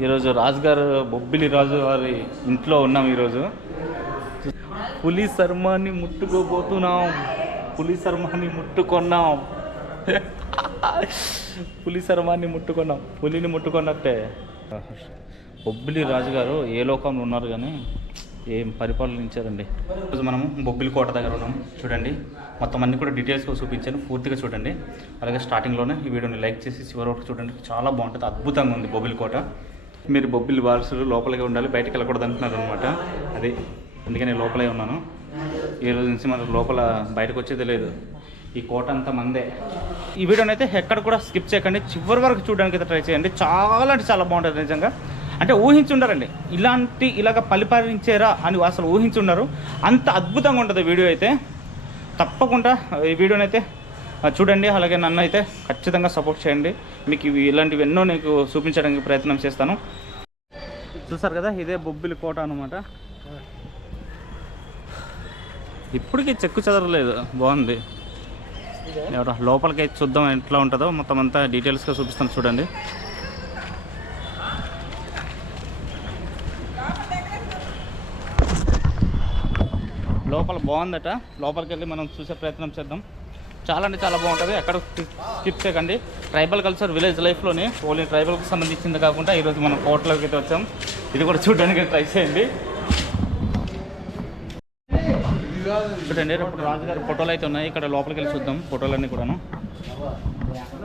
ఈరోజు రాజు గారు బొబ్బిలి రాజు వారి ఇంట్లో ఉన్నాం ఈరోజు. పులి శర్మాన్ని ముట్టుకోబోతున్నాం. పులి శర్మాన్ని ముట్టుకున్నాం. పులి శర్మాన్ని ముట్టుకున్నాం. పులిని ముట్టుకున్నట్టే. బొబ్బిలి రాజు గారు ఏ లోకంలో ఉన్నారు కానీ ఏం పరిపాలనించారండి ఈరోజు మనం బొబ్బిలి కోట దగ్గర ఉన్నాం. చూడండి మొత్తం అన్ని కూడా డీటెయిల్స్గా చూపించాను. పూర్తిగా చూడండి. అలాగే స్టార్టింగ్లోనే ఈ వీడియోని లైక్ చేసి చివరి వరకు చూడండి. చాలా బాగుంటుంది. అద్భుతంగా ఉంది బొబ్బిలి కోట. మీరు బొబ్బిలి వారసులు లోపలికి ఉండాలి బయటికి వెళ్ళకూడదు అంటున్నారు అనమాట అది అందుకని నేను లోపలే ఉన్నాను. ఈ రోజు నుంచి మనకు లోపల బయటకు వచ్చేది లేదు. ఈ కోట అంతా మందే. ఈ వీడియోని అయితే ఎక్కడ కూడా స్కిప్ చేయకండి. చివరి వరకు చూడడానికి అయితే ట్రై చేయండి. చాలా అంటే చాలా బాగుంటుంది నిజంగా. అంటే ఊహించుండరండి ఇలాంటి ఇలాగ పరిపాలించారా అని అసలు ఊహించుండరు అంత అద్భుతంగా ఉంటుంది వీడియో అయితే. తప్పకుండా ఈ వీడియోని అయితే చూడండి అలాగే నన్ను అయితే ఖచ్చితంగా సపోర్ట్ చేయండి. మీకు ఇవి ఇలాంటివి ఎన్నో నీకు చూపించడానికి ప్రయత్నం చేస్తాను. చూసారు కదా ఇదే బొబ్బిలి కోట అనమాట ఇప్పటికీ చెక్కు చెదరలేదు. బాగుంది. ఎవరో లోపలికి అయితే చూద్దాం ఎట్లా ఉంటుందో. మొత్తం అంతా డీటెయిల్స్గా చూపిస్తాను చూడండి. లోపల బాగుందట. లోపలికి వెళ్ళి మనం చూసే ప్రయత్నం చేద్దాం. చాలా అంటే చాలా బాగుంటుంది. ఎక్కడ స్కిప్ చేయకండి. ట్రైబల్ కల్చర్ విలేజ్ లైఫ్లోని ఓన్లీ ట్రైబల్కి సంబంధించింది కాకుండా ఈరోజు మనం కోటలోకి అయితే వచ్చాం. ఇది కూడా చూడడానికి ట్రై చేయండి. చూడండి ఇప్పుడు రాజుగారి ఫోటోలు అయితే ఉన్నాయి. ఇక్కడ లోపలికి వెళ్ళి చూద్దాం ఫోటోలన్నీ కూడాను.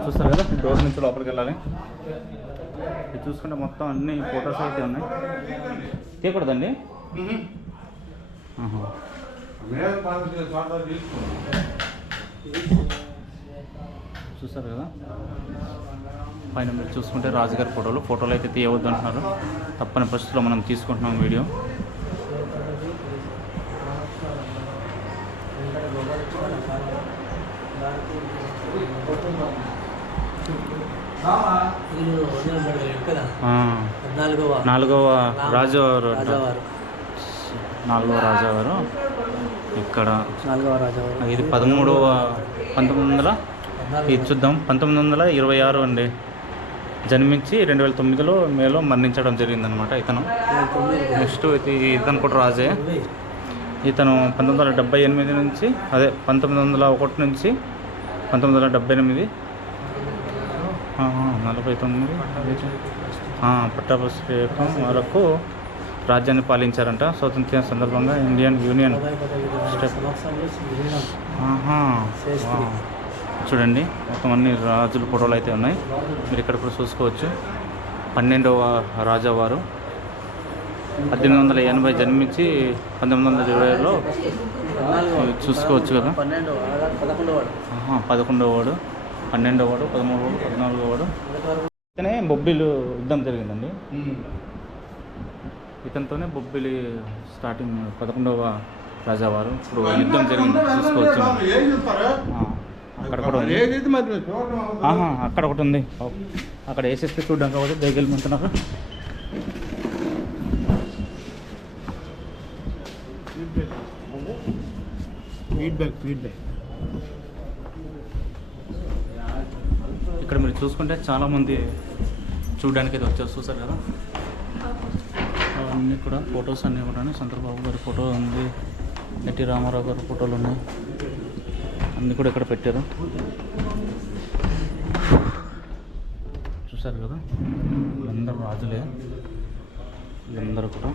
చూస్తారు కదా డోర్ నుంచి లోపలికి వెళ్ళాలి. ఇది చూసుకుంటే మొత్తం అన్ని ఫొటోస్ అయితే ఉన్నాయి. తీయకూడదండి? ఆహా. చూస్తారు కదా? పైన మీరు చూసుకుంటే రాజుగారి ఫోటోలు. ఫోటోలు అయితే తీయవద్దు అంటున్నారు తప్పని పరిస్థితుల్లో మనం తీసుకుంటున్నాం వీడియో. నాలుగవ. రాజావారు. నాలుగవ రాజావారు. ఇక్కడ ఇది పదమూడవ పంతొమ్మిది వందల ఇది చూద్దాం. పంతొమ్మిది వందల ఇరవై ఆరు అండి. జన్మించి రెండు వేల తొమ్మిదిలో మేలో మరణించడం జరిగిందనమాట ఇతను. నెక్స్ట్ ఇది ఇతను కూడా రాజే. ఇతను పంతొమ్మిది వందల డెబ్బై ఎనిమిది నుంచి అదే పంతొమ్మిది వందల ఒకటి నుంచి పంతొమ్మిది వందల డెబ్బై ఎనిమిది. నలభై తొమ్మిది. పట్టాభిషేకం వరకు రాజ్యాన్ని పాలించారంట. స్వతంత్ర సందర్భంగా ఇండియన్ యూనియన్. చూడండి మొత్తం అన్ని రాజుల ఫోటోలు అయితే ఉన్నాయి. మీరు ఇక్కడ కూడా చూసుకోవచ్చు. పన్నెండవ రాజావారు. పద్దెనిమిది వందల ఎనభై జన్మించి పంతొమ్మిది వందల ఇరవైలో చూసుకోవచ్చు కదా. పదకొండవ వాడు పన్నెండవ వాడు పదమూడవ వాడు పద్నాలుగో వాడు బొబ్బిలు యుద్ధం జరిగిందండి. ఇతనితోనే బొబ్బిలి స్టార్టింగ్ పదకొండవ రాజావారు. ఇప్పుడు యుద్ధం జరిగింది. చూసుకోవచ్చు అక్కడ కూడా ఉంది. అక్కడ ఒకటి ఉంది. అక్కడ వేసేస్తే చూడడం కాబట్టి దగ్గరికి వెళ్ళమంటున్నారు ఫీడ్బ్యాక్ ఫీడ్బ్యాక్ ఇక్కడ మీరు చూసుకుంటే చాలామంది చూడడానికి అయితే వచ్చారు. చూసారు కదా? అన్నీ కూడా ఫొటోస్ అన్నీ కూడా చంద్రబాబు గారి ఫోటో ఉంది. ఎన్టీ రామారావు గారి ఫోటోలు ఉన్నాయి. అన్నీ కూడా ఇక్కడ పెట్టారు. చూసారు కదా? అందరూ రాజులే. వీళ్ళందరూ కూడా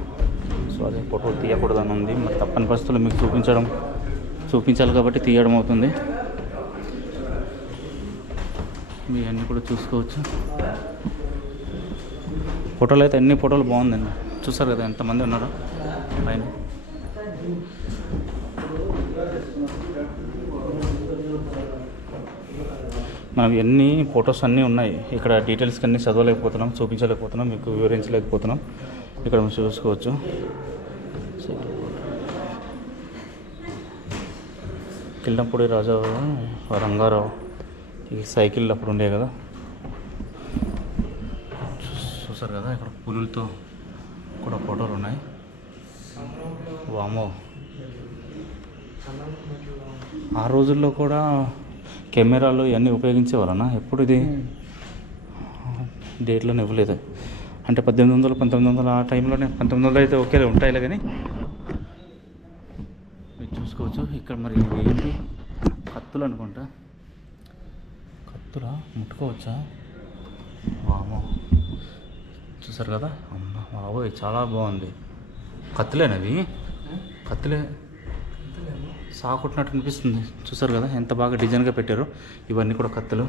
సో అదే ఫోటో తీయకూడదని ఉంది. మరి తప్పని పరిస్థితులు మీకు చూపించడం చూపించాలి కాబట్టి తీయడం అవుతుంది. మీ అన్నీ కూడా చూసుకోవచ్చు. ఫోటోలు అయితే అన్ని ఫోటోలు బాగుందండి. చూసారు కదా ఎంతమంది ఉన్నారో? పైన. మనం ఎన్ని ఫొటోస్ అన్నీ ఉన్నాయి. ఇక్కడ డీటెయిల్స్ అన్నీ చదవలేకపోతున్నాం చూపించలేకపోతున్నాం మీకు వివరించలేకపోతున్నాం. ఇక్కడ మనం చూసుకోవచ్చు. కిల్లంపూడి రాజా రంగారావు ఈ సైకిల్ అప్పుడు ఉండే కదా. చూ- చూసారు కదా ఇక్కడ పులులతో కూడా ఫోటోలు ఉన్నాయి. వామో ఆ రోజుల్లో కూడా కెమెరాలు ఇవన్నీ ఉపయోగించేవాళ్ళనా? ఎప్పుడు ఇది? డేట్లోనే ఇవ్వలేదు. అంటే పద్దెనిమిది వందలు పంతొమ్మిది వందలు ఆ టైంలోనే పంతొమ్మిది వందలు అయితే ఓకే ఉంటాయిలే కానీ. మీరు చూసుకోవచ్చు. ఇక్కడ మరి ఏంటి? కత్తులు అనుకుంటా. కత్తులా? ముట్టుకోవచ్చా? వామో చూసారు కదా? అమ్మ బాబోయ్ చాలా బాగుంది. కత్తులేనవి కత్తులే. సాకుట్టినట్టు అనిపిస్తుంది. చూసారు కదా? ఎంత బాగా డిజైన్గా పెట్టారు. ఇవన్నీ కూడా కత్తులు.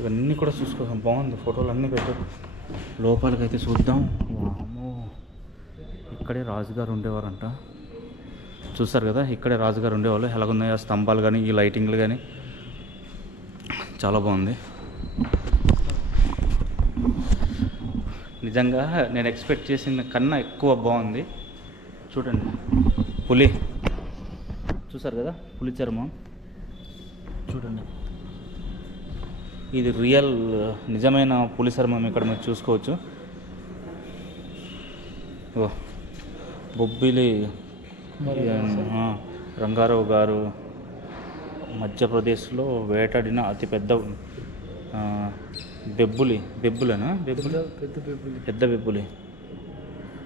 ఇవన్నీ కూడా చూసుకో బాగుంది. ఫోటోలు అన్నీ పెట్టారు లోపలికి అయితే చూద్దాం. వామో ఇక్కడే రాజుగారు ఉండేవారంట. చూసారు కదా? ఇక్కడే రాజుగారు ఉండేవాళ్ళు. ఎలాగున్నాయి ఆ స్తంభాలు కానీ ఈ లైటింగ్లు కానీ చాలా బాగుంది. నిజంగా నేను ఎక్స్పెక్ట్ చేసిన కన్నా ఎక్కువ బాగుంది. చూడండి. పులి. చూసారు కదా? పులి చర్మం. చూడండి. ఇది రియల్ నిజమైన పులి చర్మం ఇక్కడ మీరు చూసుకోవచ్చు. ఓ. బొబ్బిలి. రంగారావు గారు మధ్యప్రదేశ్లో వేటాడిన అతిపెద్ద బెబ్బులి బెబ్బులేనా? బెబ్బులి? పెద్ద పేపుల్ పెద్ద బెబ్బులి.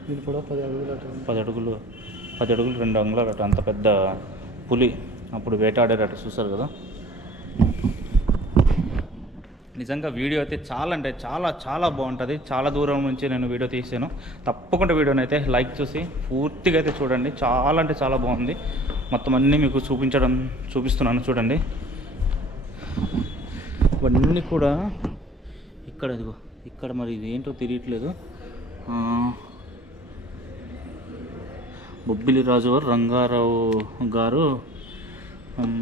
ఇది కూడా పది అడుగులు అటు. పది అడుగులు పది అడుగులు రెండు అంగుళాలట అంత పెద్ద పులి అప్పుడు వేటాడారట. చూసారు కదా? నిజంగా వీడియో అయితే చాలా అంటే చాలా చాలా బాగుంటుంది. చాలా దూరం నుంచి నేను వీడియో తీసాను. తప్పకుండా వీడియోని అయితే లైక్ చూసి పూర్తిగా అయితే చూడండి. చాలా అంటే చాలా బాగుంది. మొత్తం అన్నీ మీకు చూపించడం చూపిస్తున్నాను చూడండి. ఇవన్నీ కూడా ఇక్కడ ఇదిగో ఇక్కడ మరి ఇది ఏంటో తెలియట్లేదు. బొబ్బిలి రాజు గారు రంగారావు గారు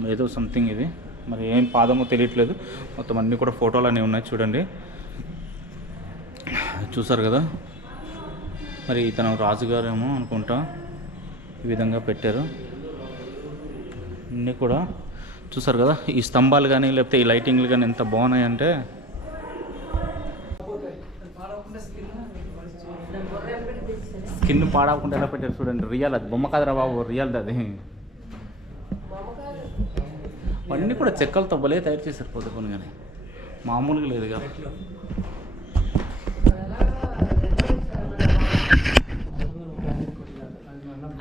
ఏదో సంథింగ్ ఇది. మరి ఏం పాదమో తెలియట్లేదు. మొత్తం అన్నీ కూడా ఫోటోలు అనేవి ఉన్నాయి చూడండి. చూసారు కదా? మరి ఇతను రాజుగారేమో అనుకుంటా ఈ విధంగా పెట్టారు. అన్నీ కూడా చూసారు కదా? ఈ స్తంభాలు కానీ లేకపోతే ఈ లైటింగ్లు కానీ ఎంత బాగున్నాయి స్కిన్ పాడవకుండా ఎలా పెట్టారు చూడండి. రియల్ అది. బొమ్మ కాదురా బాబు రియల్ అది. అన్నీ కూడా చెక్కలతో భలే తయారు చేశారు పొద్దుకొని కానీ మామూలుగా లేదుగా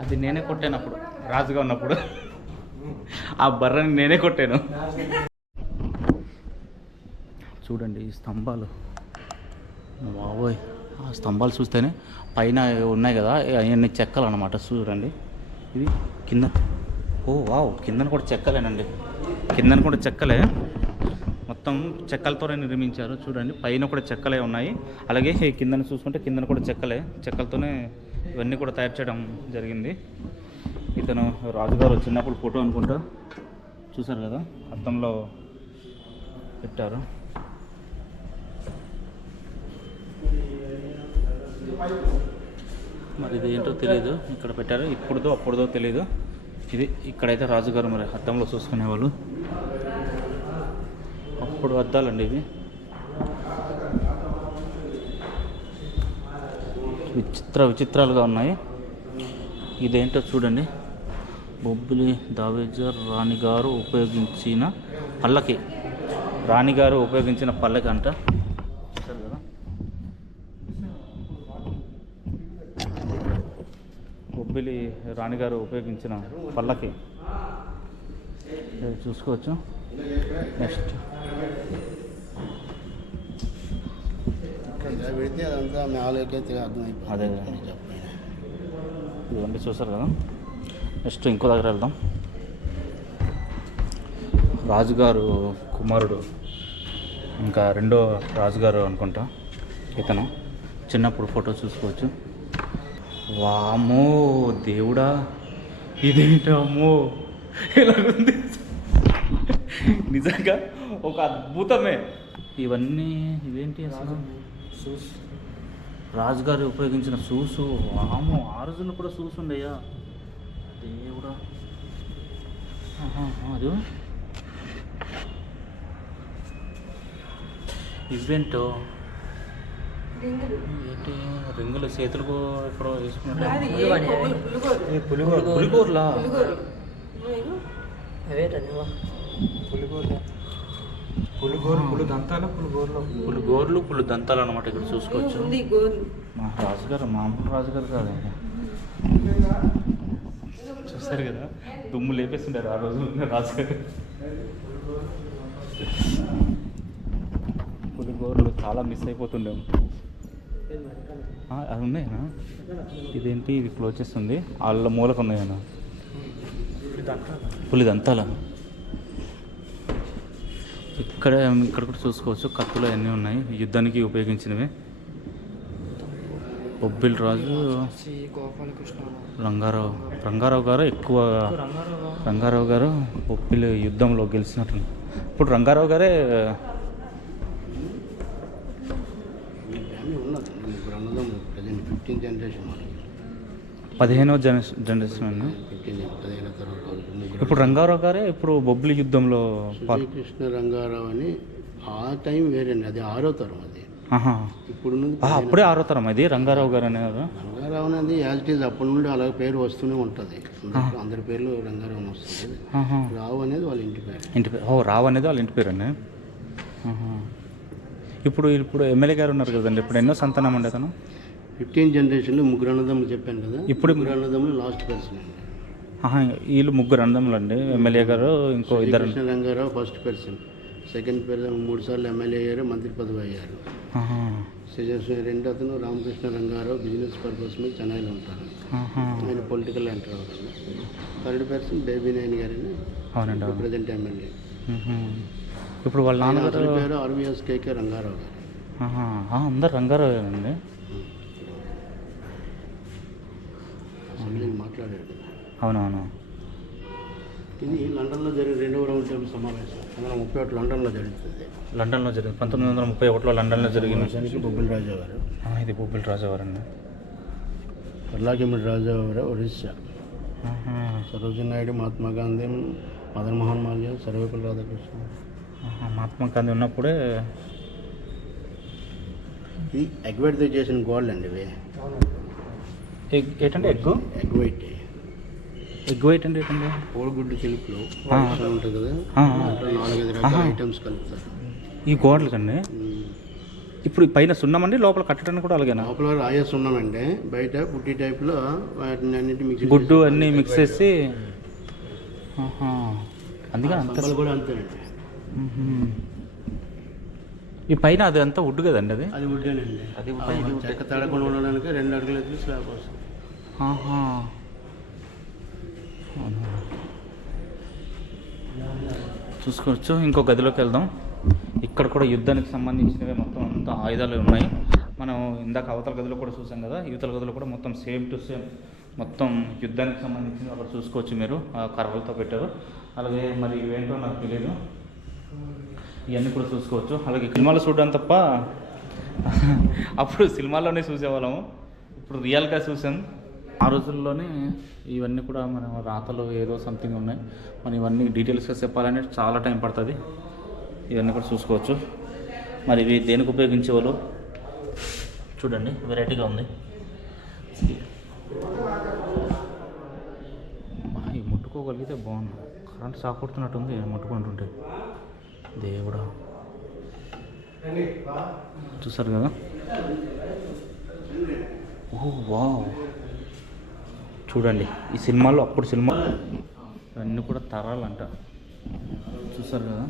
అది నేనే కొట్టాను అప్పుడు. రాజుగా ఉన్నప్పుడు. ఆ బర్రని నేనే కొట్టాను. చూడండి ఈ స్తంభాలు. బాబోయ్ ఆ స్తంభాలు చూస్తేనే పైన ఉన్నాయి కదా అవన్నీ చెక్కలు అనమాట చూడండి. ఇది కింద ఓ వావ్ కిందన కూడా చెక్కలేనండి. కిందన కూడా చెక్కలే. మొత్తం చెక్కలతోనే నిర్మించారు చూడండి. పైన కూడా చెక్కలే ఉన్నాయి. అలాగే కిందన చూసుకుంటే కిందన కూడా చెక్కలే. చెక్కలతోనే ఇవన్నీ కూడా తయారు చేయడం జరిగింది. ఇతను రాజుగారు చిన్నప్పుడు ఫోటో అనుకుంటా చూసారు కదా అద్దంలో పెట్టారు. మరి ఇది ఏంటో తెలియదు ఇక్కడ పెట్టారు. ఇప్పుడుదో అప్పుడుదో తెలియదు ఇది ఇక్కడైతే రాజుగారు మరి అద్దంలో చూసుకునేవాళ్ళు. అప్పుడు అద్దాలండి ఇవి. విచిత్ర విచిత్రాలుగా ఉన్నాయి. ఇదేంటో చూడండి. బొబ్బిలి దావేజర్ రాణిగారు ఉపయోగించిన పల్లకి. రాణిగారు ఉపయోగించిన పల్లకి అంట చూసారు కదా బొబ్బిలి రాణిగారు ఉపయోగించిన పల్లకి ఇది చూసుకోవచ్చు. నెక్స్ట్ అదే. ఇవన్నీ చూసారు కదా. నెక్స్ట్ ఇంకో దగ్గర వెళ్దాం. రాజుగారు కుమారుడు. ఇంకా రెండో రాజుగారు అనుకుంటా. ఇతను. చిన్నప్పుడు ఫోటో చూసుకోవచ్చు. వామో దేవుడా ఇదేంటమ్మో? ఇలాగుంది నిజంగా ఒక అద్భుతమే. ఇవన్నీ ఇవేంటి అసలు? రాజుగారు ఉపయోగించిన సూసు. వాము ఆ రోజుల్లో కూడా సూసు ఉండేయా? దేవుడా. అది ఇవేంటో? ఏంటి? రింగులు చేతులకు ఎక్కడో వేసుకున్నట్టు పులిగూరలా? పులిగోర. పులిగోరు పులి దంతాలు పులిగోరులో? పులు గోర్లు పులు దంతాలు అనమాట ఇక్కడ చూసుకోవచ్చు. మా రాజుగారు మామూలు రాజుగారు కాదు ఆయన. చూస్తారు కదా దుమ్ము లేపేస్తుంటారు ఆ రోజు రాజుగారు. పులి గోర్లు చాలా మిస్ అయిపోతుండేము. అది ఉన్నాయనా ఇదేంటి? ఇది క్లోజ్ చేస్తుంది. వాళ్ళ మూలకు ఉన్నాయన్నా పులి దంతాలు. పులి దంతాల? ఇక్కడ ఇక్కడ కూడా చూసుకోవచ్చు. కత్తులు అన్నీ ఉన్నాయి. యుద్ధానికి ఉపయోగించినవి. బొబ్బిల్ రాజు రంగారావు. రంగారావు గారు ఎక్కువ రంగారావు రంగారావు గారు బొబ్బిలి యుద్ధంలో గెలిచినట్టు ఇప్పుడు రంగారావు గారే మీ ఫ్యామిలీ ఉన్నది ముగ్గురు అన్నదమ్ములు ప్రజెంట్ ఫిఫ్టీన్ జనరేషన్ మనకి. పదిహేనవ జన జనరేషన్ అండి ఫిఫ్టీన్ పదిహేను తర్వాత ముగ్గురు ఇప్పుడు రంగారావు గారే ఇప్పుడు బొబ్బిలి యుద్ధంలో పాల్ శ్రీకృష్ణ రంగారావు అని ఆ టైం వేరేండి అది ఆరో తరం అది. ఆహా. ఇప్పుడు నుండి ఆ, అప్పుడే ఆరో తరం ఇది రంగారావు గారు అనేది రంగారావు అనేది యాజ్ ఇట్ ఈజ్ అప్పటి నుండి అలా పేరు వస్తూనే ఉంటుంది. అందరి- అందరి పేర్లు రంగారావు అని వస్తుంది. ఆహా. రావు అనేది వాళ్ళ ఇంటి పేరు. ఇంటి పేరు ఓ రావు అనేది వాళ్ళ ఇంటి పేరు అండి. ఇప్పుడు ఇప్పుడు ఎమ్మెల్యే గారు ఉన్నారు కదండి ఇప్పుడు ఎన్నో సంతానం అండి అతను ఫిఫ్టీన్ జనరేషన్లో ముగ్గురు అన్నదమ్ములు చెప్పాను కదా. ఇప్పుడు- ముగ్గురు అన్నదమ్ములు లాస్ట్ పర్సన్ అండి. వీళ్ళు ముగ్గురు అందములు అండి. ఎమ్మెల్యే గారు ఇంకో ఇద్దరు. Krishna Rangarao first person. Second person మూడు సార్లు ఎమ్మెల్యే అయ్యారు మంత్రి పదవి అయ్యారు. సజెషన్ రెండు అతను రామకృష్ణ రంగారావు బిజినెస్ పర్పస్ మీద చెన్నైలో ఉంటారు. ఆయన పొలిటికల్ ఎంటర్ అవుతారు. థర్డ్ పర్సన్ బేబీ నాయన్ గారిని? అవునండి అవును ప్రజెంట్ ఎమ్మెల్యే. ఇప్పుడు వాళ్ళ అసలు పేరు ఆర్వీఎస్ కేకే రంగారావు గారు. అందరు రంగారావు అండి మాట్లాడాడు. అవునవును. ఇది లండన్లో జరిగిన రెండవ రౌండ్ టేబుల్ సమావేశం. వందల ముప్పై ఒకటి లండన్లో జరుగుతుంది. లండన్లో జరిగింది. పంతొమ్మిది వందల ముప్పై ఒకటిలో లండన్లో జరిగింది నిమిషానికి బొబ్బిల్ రాజా గారు ఆ, ఇది బొబ్బిలి రాజావారు అండి పర్లాకిమిడి రాజా గారు ఒరిస్సా. ఆహా. సరోజిని నాయుడు మహాత్మా గాంధీ మదన్ మోహన్ మాల్యా సర్వేపల్లి రాధాకృష్ణ. మహాత్మా గాంధీ ఉన్నప్పుడే ఇది ఎగ్వైట్తో చేసిన గోల్డ్ అండి ఇవి ఎగ్ ఏంటంటే egg egg white egg white అంటే ఏంటండి? కోడిగుడ్డు తెలుపులో ఆ. ఉంటుంది కదా నాలుగైదు రకాల. ఐటమ్స్ కలుపుతారు. ఈ గోడలకండి ఉమ్. ఇప్పుడు ఈ పైన సున్నమండి లోపల కట్టడానికి కూడా అలాగేనా? లోపల రాయేసి ఉన్నామంటే బయట పుట్టి టైప్లో వాటిని అన్నిటి మిక్స్ గుడ్డు అన్నీ మిక్స్ చేసి? ఆహా. అందుకని అంత కూడా అంతేనండి. ఈ పైన అది అంతా వుడ్ కదండి అది? అది అది ఆ, ఇది wood. చెక్క తడకుండా ఉండడానికి రెండు అడుగులు స్లాబ్ వస్తుంది. ఆహా. చూసుకోవచ్చు. ఇంకో గదిలోకి వెళ్దాం. ఇక్కడ కూడా యుద్ధానికి సంబంధించినవి మొత్తం అంతా ఆయుధాలు ఉన్నాయి. మనం ఇందాక అవతల గదిలో కూడా చూసాం కదా యువతల గదిలో కూడా మొత్తం సేమ్ టు సేమ్ మొత్తం యుద్ధానికి సంబంధించినవి అక్కడ చూసుకోవచ్చు మీరు. ఆ కర్రలతో పెట్టారు. అలాగే మరి ఇవేంటో నాకు తెలియదు ఇవన్నీ కూడా చూసుకోవచ్చు. అలాగే సినిమాలు చూడడం తప్ప అప్పుడు సినిమాల్లోనే చూసేవాళ్ళము. ఇప్పుడు రియల్గా చూసాం. ఆ రోజుల్లోనే ఇవన్నీ కూడా మన రాతలు ఏదో సంథింగ్ ఉన్నాయి. మనం ఇవన్నీ డీటెయిల్స్గా చెప్పాలంటే చాలా టైం పడుతుంది. ఇవన్నీ కూడా చూసుకోవచ్చు. మరి ఇవి దేనికి ఉపయోగించేవాళ్ళు? చూడండి వెరైటీగా ఉంది. ఇవి ముట్టుకోగలిగితే బాగుంది కరెంట్ షాక్ కొడుతున్నట్టుంది ముట్టుకుంటుంటే. దేవుడా. చూసారు కదా? ఓ వావ్. చూడండి ఈ సినిమాలో అప్పుడు సినిమా ఇవన్నీ కూడా తరాలంట. చూసారు కదా?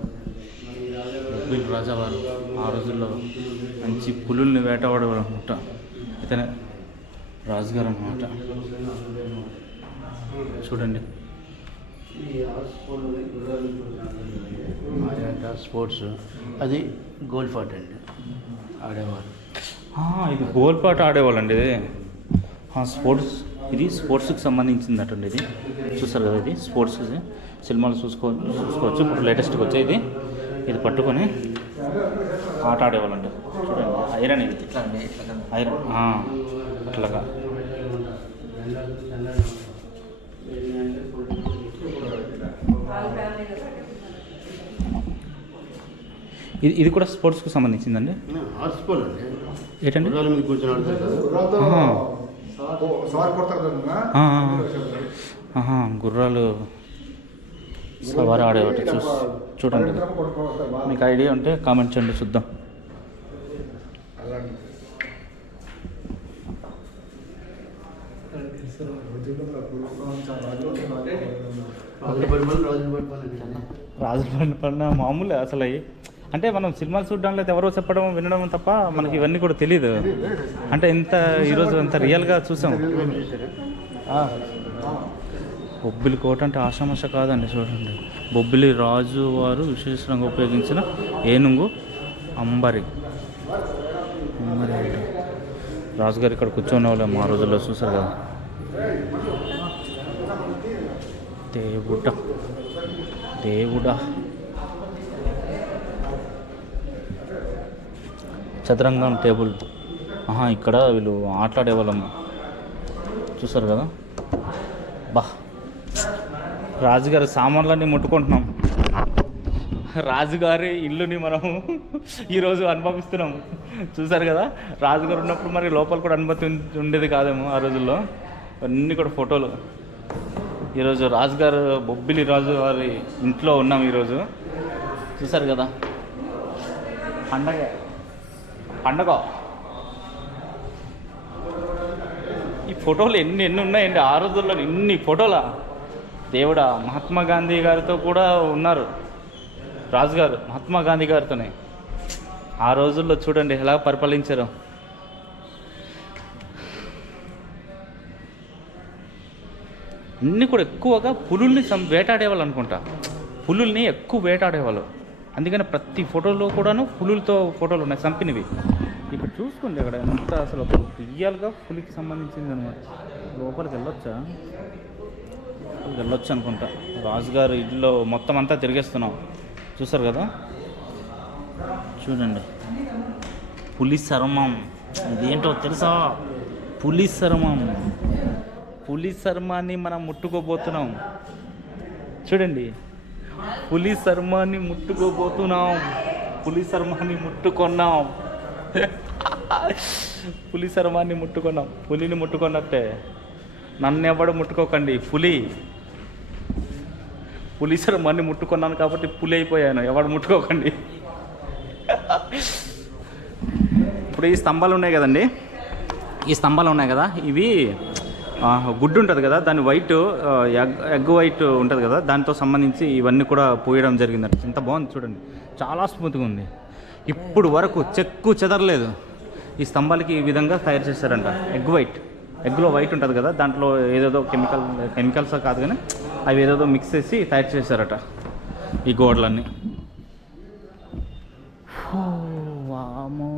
బొబ్బిలి రాజావారు. ఆ రోజుల్లో మంచి పులుల్ని వేటాడేవాడు అనమాట. ఇతనే రాజుగారు అనమాట. చూడండి. ఆట స్పోర్ట్స్. అది గోల్డ్ ఫాట్ అండి. ఆడేవారు. ఇది గోల్పాట ఆడేవాళ్ళండి ఇది. స్పోర్ట్స్ ఇది స్పోర్ట్స్కి సంబంధించిందటండి ఇది. చూసారు కదా ఇది స్పోర్ట్స్ సినిమాలు చూసుకో చూసుకోవచ్చు. ఇప్పుడు లేటెస్ట్గా వచ్చాయి ఇది. ఇది పట్టుకొని ఆట ఆడేవాళ్ళంట. చూడండి. ఐరన్ ఇది. ఐరన్. అట్లాగా. ఇది ఇది కూడా స్పోర్ట్స్కి సంబంధించిందండి? ఏంటండి? గుర్రాల సవారి ఆడేవాటి చూసి చూడండి. మీకు ఐడియా ఉంటే కామెంట్ చేయండి చూద్దాం. రాజుల పడిన మామూలే అసలు అయ్యి అంటే మనం సినిమాలు చూడడం అయితే ఎవరో చెప్పడం వినడం తప్ప మనకి ఇవన్నీ కూడా తెలియదు అంటే ఇంత ఈరోజు అంత రియల్గా చూసాం. బొబ్బిలి కోట అంటే ఆషామాష కాదండి చూడండి. బొబ్బిలి రాజు వారు విశేషంగా ఉపయోగించిన ఏనుగు అంబరి. అంబరి అంటే రాజుగారు ఇక్కడ కూర్చొని వాళ్ళం ఆ రోజుల్లో చూసారు కదా. దేవుడ. దేవుడా. చదరంగం టేబుల్. ఆహా ఇక్కడ వీళ్ళు ఆటలాడే వాళ్ళము చూసారు కదా? బా. రాజుగారి సామాన్లన్నీ ముట్టుకుంటున్నాం. రాజుగారి ఇల్లుని మనము ఈరోజు అనుభవిస్తున్నాం. చూసారు కదా? రాజుగారు ఉన్నప్పుడు మరి లోపల కూడా అనుమతి ఉండేది కాదేమో ఆ రోజుల్లో. అన్నీ కూడా ఫోటోలు. ఈరోజు రాజుగారు బొబ్బిలి రాజు వారి ఇంట్లో ఉన్నాం ఈరోజు. చూసారు కదా? పండగ. పండగ. ఈ ఫోటోలు ఎన్ని ఎన్ని ఉన్నాయండి ఆ రోజుల్లో ఇన్ని ఫోటోలా? దేవుడా మహాత్మా గాంధీ గారితో కూడా ఉన్నారు. రాజుగారు మహాత్మా గాంధీ గారితోనే. ఆ రోజుల్లో చూడండి ఎలా పరిపాలించారు. అన్నీ కూడా ఎక్కువగా పులుల్ని సం వేటాడేవాళ్ళు అనుకుంటా. పులుల్ని ఎక్కువ వేటాడేవాళ్ళు. అందుకని ప్రతి ఫోటోలో కూడాను పులులతో ఫోటోలు ఉన్నాయి చంపినవి. ఇక్కడ చూసుకోండి అక్కడ ఎంత అసలు ఒక రియల్గా పులికి సంబంధించింది అనమాట లోపలికి వెళ్ళొచ్చా? లోపలికి వెళ్ళొచ్చు అనుకుంటా. రాజుగారు ఇల్లు మొత్తం అంతా తిరిగేస్తున్నాం. చూసారు కదా? చూడండి. పులి చర్మం. ఇదేంటో తెలుసా? పులి చర్మం. పులి చర్మాన్ని మనం ముట్టుకోబోతున్నాం. చూడండి. పులి శర్మాన్ని ముట్టుకోబోతున్నాం. పులి శర్మాన్ని ముట్టుకున్నాం. పులి శర్మాన్ని ముట్టుకున్నాం. పులిని ముట్టుకున్నట్టే. నన్ను ఎవడు ముట్టుకోకండి. పులి. పులి శర్మాన్ని ముట్టుకున్నాను కాబట్టి పులి అయిపోయాను. ఎవడు ముట్టుకోకండి. ఇప్పుడు ఈ స్తంభాలు ఉన్నాయి కదండి? ఈ స్తంభాలు ఉన్నాయి కదా? ఇవి గుడ్డు ఉంటుంది కదా దాని వైట్ ఎగ్ ఎగ్ వైట్ ఉంటుంది కదా దానితో సంబంధించి ఇవన్నీ కూడా పోయడం జరిగిందంట. ఎంత బాగుంది చూడండి. చాలా స్మూత్గా ఉంది. ఇప్పుడు వరకు చెక్కు చెదరలేదు. ఈ స్తంభాలకి ఈ విధంగా తయారు చేశారంట. Egg white. ఎగ్లో వైట్ ఉంటుంది కదా దాంట్లో ఏదేదో కెమికల్ కెమికల్స్ కాదు కానీ అవి ఏదేదో మిక్స్ చేసి తయారు చేశారట ఈ గోడలన్నీ. వామో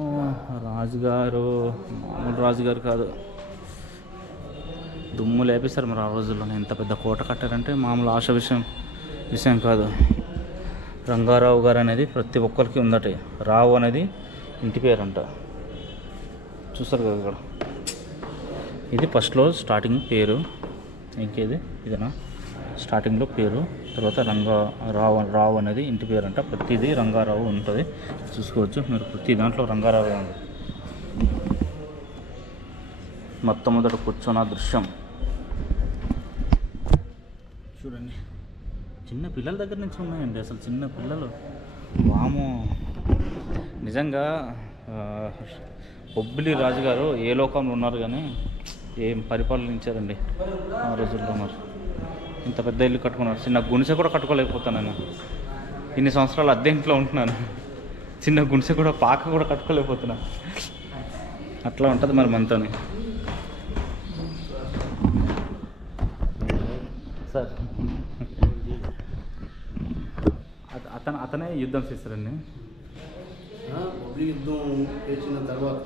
రాజుగారు మామూలు రాజుగారు కాదు. దుమ్ము లేపేశారు మరి ఆ రోజుల్లోనే. ఎంత పెద్ద కోట కట్టారంటే మామూలు ఆశ విషయం విషయం కాదు. రంగారావు గారు అనేది ప్రతి ఒక్కరికి ఉందట. రావు అనేది ఇంటి పేరంట. చూస్తారు కదా ఇక్కడ. ఇది ఫస్ట్లో స్టార్టింగ్ పేరు. ఇంకేది? ఇదేనా? స్టార్టింగ్లో పేరు. తర్వాత రంగా రావు రావు అనేది ఇంటి పేరు అంట ప్రతిదీ రంగారావు ఉంటుంది. చూసుకోవచ్చు మీరు. ప్రతి దాంట్లో రంగారావు ఉంది. మొట్టమొదటి కూర్చున్న దృశ్యం. చూడండి. చిన్న పిల్లల దగ్గర నుంచి ఉన్నాయండి అసలు చిన్న పిల్లలు. వాము. నిజంగా బొబ్బిలి రాజుగారు ఏ లోకంలో ఉన్నారు కానీ ఏం పరిపాలించారండి ఆ రోజుల్లో ఉన్నారు ఇంత పెద్ద ఇల్లు కట్టుకున్నారు. చిన్న గుణిసె కూడా కట్టుకోలేకపోతాను నేను. ఇన్ని సంవత్సరాలు అద్దె ఇంట్లో ఉంటున్నాను. చిన్న గుణిసె కూడా పాక కూడా కట్టుకోలేకపోతున్నా అట్లా ఉంటుంది మరి మనతోని సార్ అత- అతను అతనే యుద్ధం చేస్తారండి ఆ, బొబ్బిలి యుద్ధం చేసిన తర్వాత.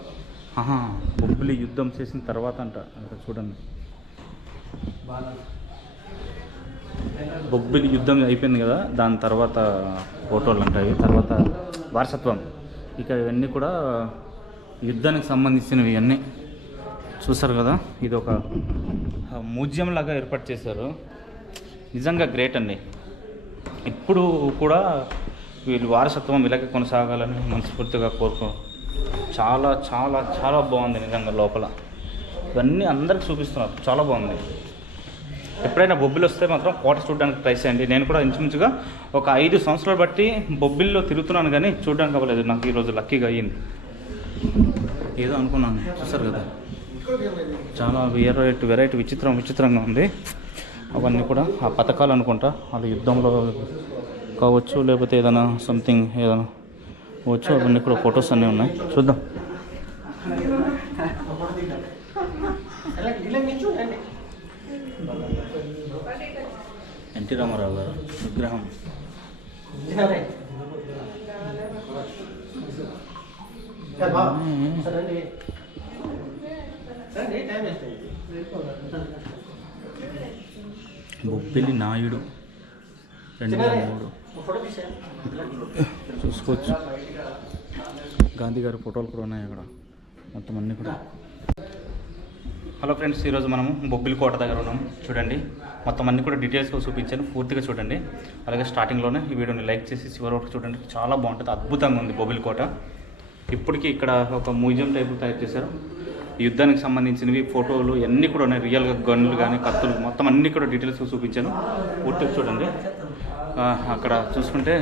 బొబ్బిలి యుద్ధం చేసిన తర్వాత అంట చూడండి. బొబ్బిలి యుద్ధం అయిపోయింది కదా దాని తర్వాత ఫోటోలు అంటాయి తర్వాత వారసత్వం. ఇక ఇవన్నీ కూడా యుద్ధానికి సంబంధించినవి ఇవన్నీ. చూసారు కదా ఇది ఒక మ్యూజియం లాగా ఏర్పాటు చేశారు. నిజంగా గ్రేట్ అండి. ఇప్పుడు కూడా వీళ్ళు వారసత్వం ఇలాగే కొనసాగాలని మనస్ఫూర్తిగా కోరుకో. చాలా చాలా చాలా బాగుంది నిజంగా లోపల. ఇవన్నీ అందరికి చూపిస్తున్నారు. చాలా బాగుంది. ఎప్పుడైనా బొబ్బిలు వస్తే మాత్రం కోట చూడడానికి ట్రై చేయండి. నేను కూడా ఇంచుమించుగా ఒక ఐదు సంవత్సరాలు బట్టి బొబ్బిల్లో తిరుగుతున్నాను కానీ చూడడానికి అవ్వలేదు. నాకు ఈరోజు లక్కీగా అయ్యింది. ఏదో అనుకున్నాను. చూస్తారు కదా? చాలా వెరైటీ వెరైటీ విచిత్రం విచిత్రంగా ఉంది. అవన్నీ కూడా ఆ పథకాలు అనుకుంటా. వాళ్ళు యుద్ధంలో కావచ్చు లేకపోతే ఏదైనా సంథింగ్ ఏదైనా వచ్చు అవన్నీ కూడా ఫొటోస్ అన్నీ ఉన్నాయి. చూద్దాం. ఎన్టీ రామారావు గారు విగ్రహం. బొబ్బిలి నాయుడు రెండు వేల మూడు. చూసుకోవచ్చు. గాంధీ గారి ఫోటోలు కూడా ఉన్నాయి అక్కడ. మొత్తం అన్నీ కూడా. హలో ఫ్రెండ్స్ ఈరోజు మనము బొబ్బిలి కోట దగ్గర ఉన్నాం చూడండి మొత్తం అన్ని కూడా డీటెయిల్స్గా చూపించాను పూర్తిగా చూడండి. అలాగే స్టార్టింగ్లోనే ఈ వీడియోని లైక్ చేసి చివరి వరకు చూడండి. చాలా బాగుంటుంది అద్భుతంగా ఉంది బొబ్బిలి కోట. ఇప్పటికీ ఇక్కడ ఒక మ్యూజియం టైప్ తయారు చేశారు. యుద్ధానికి సంబంధించినవి ఫోటోలు అన్నీ కూడా ఉన్నాయి. రియల్గా గన్లు కానీ కత్తులు మొత్తం అన్నీ కూడా డీటెయిల్స్గా చూపించాను. పూర్తిగా చూడండి. అక్కడ చూసుకుంటే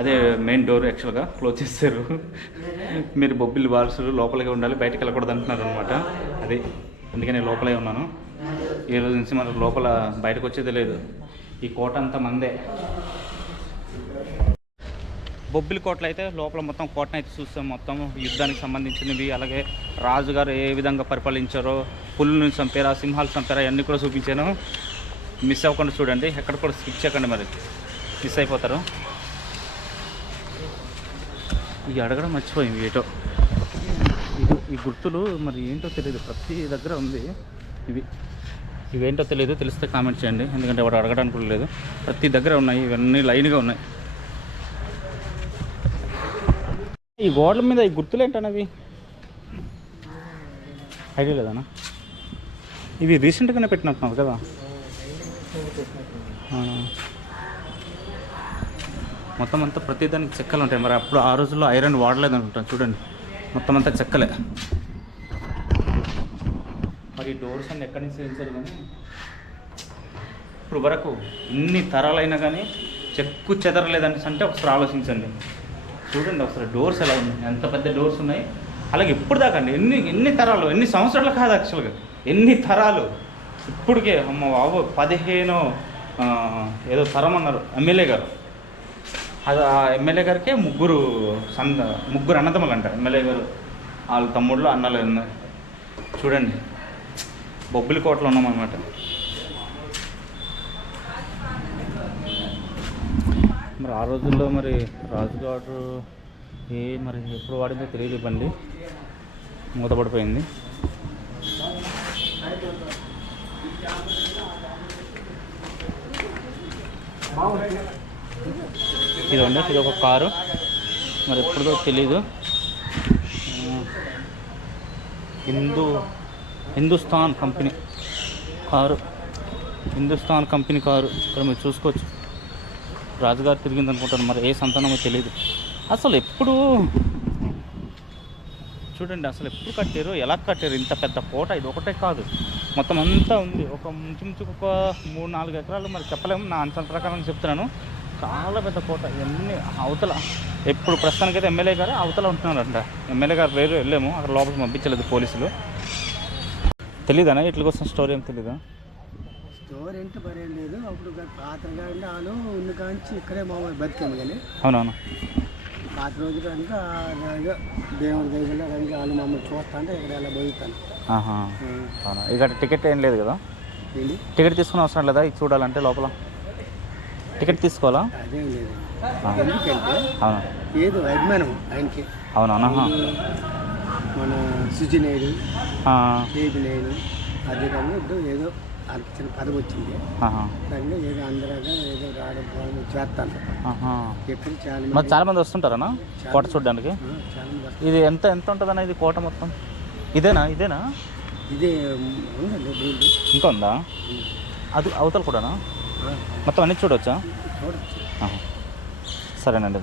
అదే మెయిన్ డోర్ యాక్చువల్గా క్లోజ్ చేస్తారు మీరు బొబ్బిలి వారసులు లోపలిగా ఉండాలి బయటకు వెళ్ళకూడదు అంటున్నారు అనమాట అది అందుకే నేను లోపలే ఉన్నాను. ఈ రోజు నుంచి మనకు లోపల బయటకు వచ్చేది లేదు. ఈ కోట అంతా మందే. బొబ్బిలి కోటలు అయితే లోపల మొత్తం కోటను అయితే చూస్తాం మొత్తం యుద్ధానికి సంబంధించినవి అలాగే రాజుగారు ఏ విధంగా పరిపాలించారో పుల్లుని చంపారా సింహాలు చంపారా అన్నీ కూడా చూపించాను. మిస్ అవ్వకుండా చూడండి. ఎక్కడ కూడా స్కిప్ చేయకండి మరి. మిస్ అయిపోతారు. ఇవి అడగడం మర్చిపోయింది ఏటో. ఈ గుర్తులు మరి ఏంటో తెలియదు ప్రతి దగ్గర ఉంది. ఇవి ఇవేంటో తెలియదు తెలిస్తే కామెంట్ చేయండి. ఎందుకంటే వాడు అడగడానికి కూడా లేదు. ప్రతి దగ్గర ఉన్నాయి ఇవన్నీ లైన్గా ఉన్నాయి. ఈ గోడల మీద ఈ గుర్తులు ఏంటన్నవి? ఐడియా లేదన్నా? ఇవి రీసెంట్గానే పెట్టినట్టున్నారు కదా? మొత్తం అంతా ప్రతి దానికి చెక్కలు ఉంటాయి. మరి అప్పుడు ఆ రోజుల్లో ఐరన్ వాడలేదు అనుకుంటాను చూడండి. మొత్తం అంతా చెక్కలే. మరి డోర్స్ అన్ని ఎక్కడి నుంచి వేయించారు కానీ ఇప్పుడు వరకు ఇన్ని తరాలైనా కానీ చెక్కు చెదరలేదని అంటే ఒకసారి ఆలోచించండి. చూడండి ఒకసారి డోర్స్ ఎలా ఉన్నాయి. ఎంత పెద్ద డోర్స్ ఉన్నాయి. అలాగే ఇప్పుడు దాకా అండి ఎన్ని ఎన్ని తరాలు ఎన్ని సంవత్సరాలు కాదు యాక్చువల్గా ఎన్ని తరాలు. ఇప్పటికే అమ్మ బాబు పదిహేను ఏదో తరం అన్నారు ఎమ్మెల్యే గారు. అది ఆ ఎమ్మెల్యే గారికే ముగ్గురు సంద ముగ్గురు అన్నదమ్ములు అంట ఎమ్మెల్యే గారు వాళ్ళ తమ్ముళ్ళు అన్నలు చూడండి. బొబ్బిలి కోటలో ఉన్నాం అనమాట మరి ఆ రోజుల్లో మరి రాజుగారు ఏ మరి ఎప్పుడు వాడిందో తెలియదు బండి. మూతపడిపోయింది. బాగుంది ఇదండి ఇది ఒక కారు. మరి ఎప్పుడుదో తెలీదు. Hindu Hindustan company car. Hindustan company car. ఇక్కడ మీరు చూసుకోవచ్చు. రాజుగారు తిరిగింది అనుకుంటాను మరి ఏ సంతానమో తెలియదు అసలు ఎప్పుడు చూడండి అసలు ఎప్పుడు కట్టారు? ఎలా కట్టారు? ఇంత పెద్ద కోట? ఇది ఒకటే కాదు. మొత్తం అంతా ఉంది. ఒక ఇంచుమించు ఒక మూడు నాలుగు ఎకరాలు. మరి చెప్పలేము. నా అంచనా ప్రకారం చెప్తున్నాను. చాలా పెద్ద కోట. ఇవన్నీ అవతల ఎప్పుడు ప్రస్తుతానికైతే ఎమ్మెల్యే గారు అవతల ఉంటున్నారంట. ఎమ్మెల్యే గారు వేరు వెళ్ళాము అక్కడ లోపలికి పంపించలేదు పోలీసులు. తెలీదనా ఇట్లకోసం స్టోరీ ఏం తెలీదా? స్టోర్ ఏంటి మరి ఏం లేదు. అప్పుడు పాత కానీ వాళ్ళు ఉన్న కాంచి ఇక్కడే మామూలు బతికాము కానీ. అవునవును. పాత రోజులు ఏదో దేవుడి దగ్గర వాళ్ళు మమ్మల్ని చూస్తా అంటే ఇక్కడ ఎలా ఆహా. అవునా? ఇక్కడ టికెట్ ఏం లేదు కదా? టికెట్ తీసుకుని అవసరం లేదా? ఇది చూడాలంటే లోపల. టికెట్ తీసుకోవాలా? అవునా? ఏదో అభిమానం ఆయనకి. మన సుజినేయుడు అదే ఇప్పుడు ఏదో అంత చిన్న పదవి వచ్చింది. ఏదో అందరగా ఏదో రావడం పోవడం చేస్తాను ఆహా. ఎప్పుడు చాలా మరి మంది చాలా మంది వస్తుంటారనా? కోట చూడడానికి. ఇది ఎంత ఎంత ఉంటుందన్న ఇది కోట మొత్తం? ఇదేనా? ఇదేనా? ఇదే ఉందండి ఇంకా ఉందా అది అవతల కూడానా? మొత్తం అన్ని చూడవచ్చా. సరేనండి